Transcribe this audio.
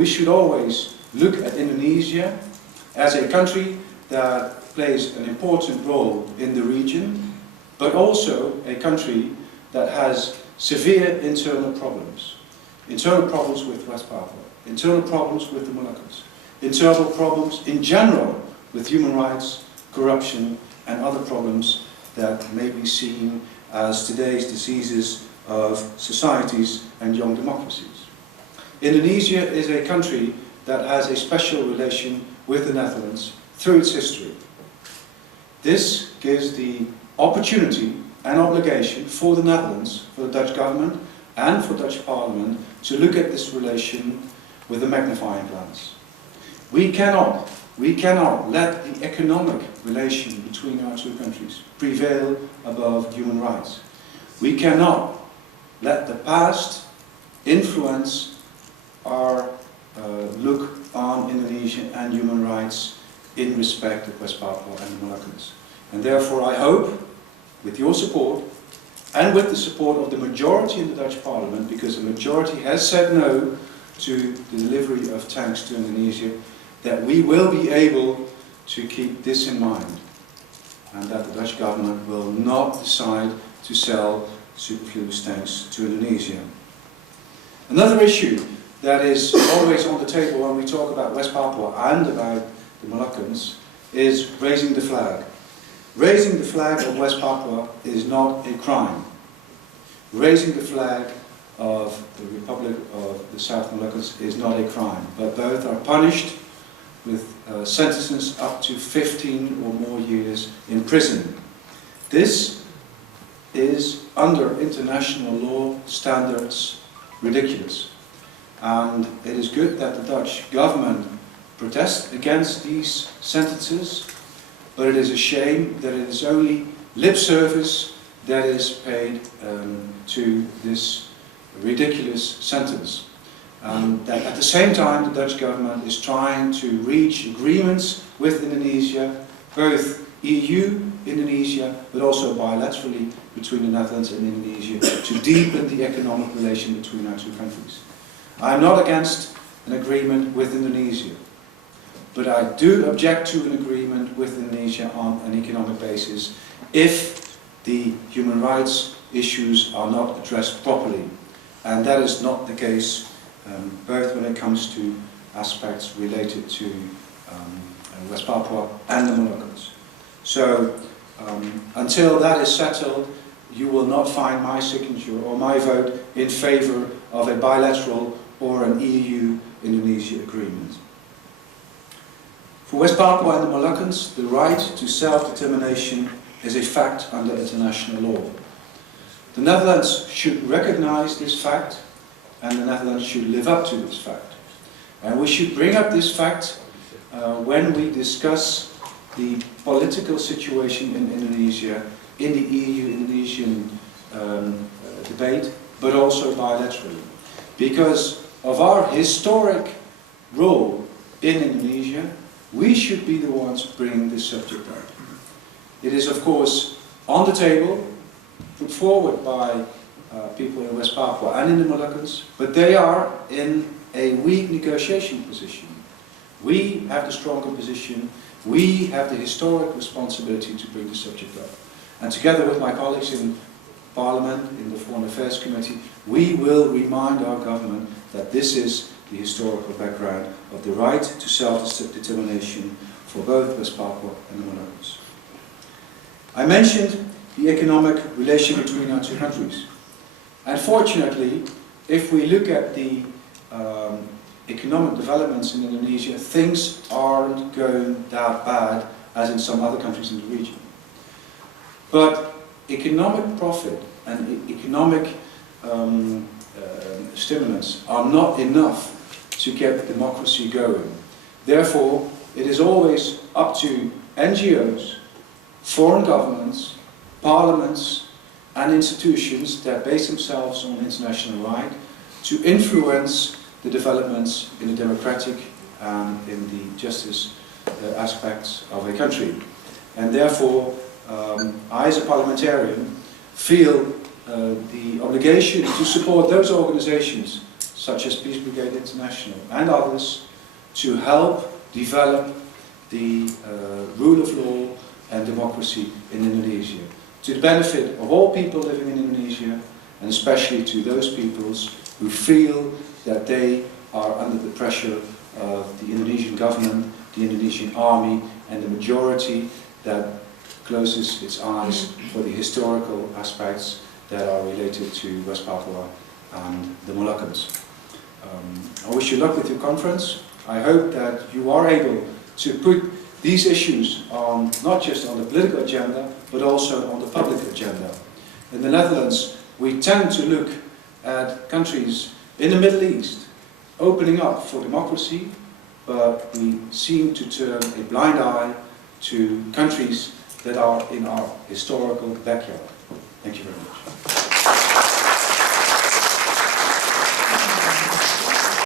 we should always look at Indonesia as a country that plays an important role in the region, but also a country that has severe internal problems. Internal problems with West Papua, internal problems with the Moluccas, internal problems in general with human rights, corruption and other problems that may be seen as today's diseases of societies and young democracies. Indonesia is a country that has a special relation with the Netherlands through its history. This gives the opportunity and obligation for the Netherlands, for the Dutch government and for Dutch Parliament to look at this relation with a magnifying glass. We cannot let the economic relation between our two countries prevail above human rights. We cannot let the past influence our look on Indonesia and human rights in respect of West Papua and the Moluccans. And therefore I hope, with your support, and with the support of the majority in the Dutch Parliament, because the majority has said no to the delivery of tanks to Indonesia, that we will be able to keep this in mind, and that the Dutch government will not decide to sell superfluous tanks to Indonesia. Another issue that is always on the table when we talk about West Papua and about the Moluccans is raising the flag. Raising the flag of West Papua is not a crime. Raising the flag of the Republic of the South Moluccas is not a crime, but both are punished with sentences up to 15 or more years in prison. This is, under international law standards, ridiculous. And it is good that the Dutch government protests against these sentences, but it is a shame that it is only lip service that is paid to this ridiculous sentence. That at the same time the Dutch government is trying to reach agreements with Indonesia, both EU, Indonesia, but also bilaterally between the Netherlands and Indonesia, to deepen the economic relation between our two countries. I am not against an agreement with Indonesia, but I do object to an agreement with Indonesia on an economic basis if the human rights issues are not addressed properly. And that is not the case both when it comes to aspects related to West Papua and the Moluccans. So until that is settled, you will not find my signature or my vote in favour of a bilateral or an EU-Indonesia agreement. For West Papua and the Moluccans, the right to self-determination is a fact under international law. The Netherlands should recognise this fact, and the Netherlands should live up to this fact. And we should bring up this fact when we discuss the political situation in Indonesia, in the EU-Indonesian debate, but also bilaterally. Because of our historic role in Indonesia, we should be the ones bringing this subject up. It is, of course, on the table, put forward by people in West Papua and in the Moluccans, but they are in a weak negotiation position. We have the stronger position, we have the historic responsibility to bring the subject up. And together with my colleagues in Parliament, in the Foreign Affairs Committee, we will remind our government that this is the historical background of the right to self-determination for both West Papua and the Moluccans. I mentioned the economic relation between our two countries. Unfortunately, if we look at the economic developments in Indonesia, things aren't going that bad as in some other countries in the region. But economic profit and economic stimulants are not enough to get democracy going. Therefore, it is always up to NGOs, foreign governments, parliaments and institutions that base themselves on international right to influence the developments in the democratic and in the justice aspects of a country. And therefore, I as a parliamentarian feel the obligation to support those organizations such as Peace Brigade International and others, to help develop the rule of law and democracy in Indonesia, to the benefit of all people living in Indonesia, and especially to those peoples who feel that they are under the pressure of the Indonesian government, the Indonesian army, and the majority that closes its eyes for the historical aspects that are related to West Papua and the Moluccans. I wish you luck with your conference. I hope that you are able to put these issues on, not just on the political agenda, but also on the public agenda. In the Netherlands, we tend to look at countries in the Middle East opening up for democracy, but we seem to turn a blind eye to countries that are in our historical backyard. Thank you very much.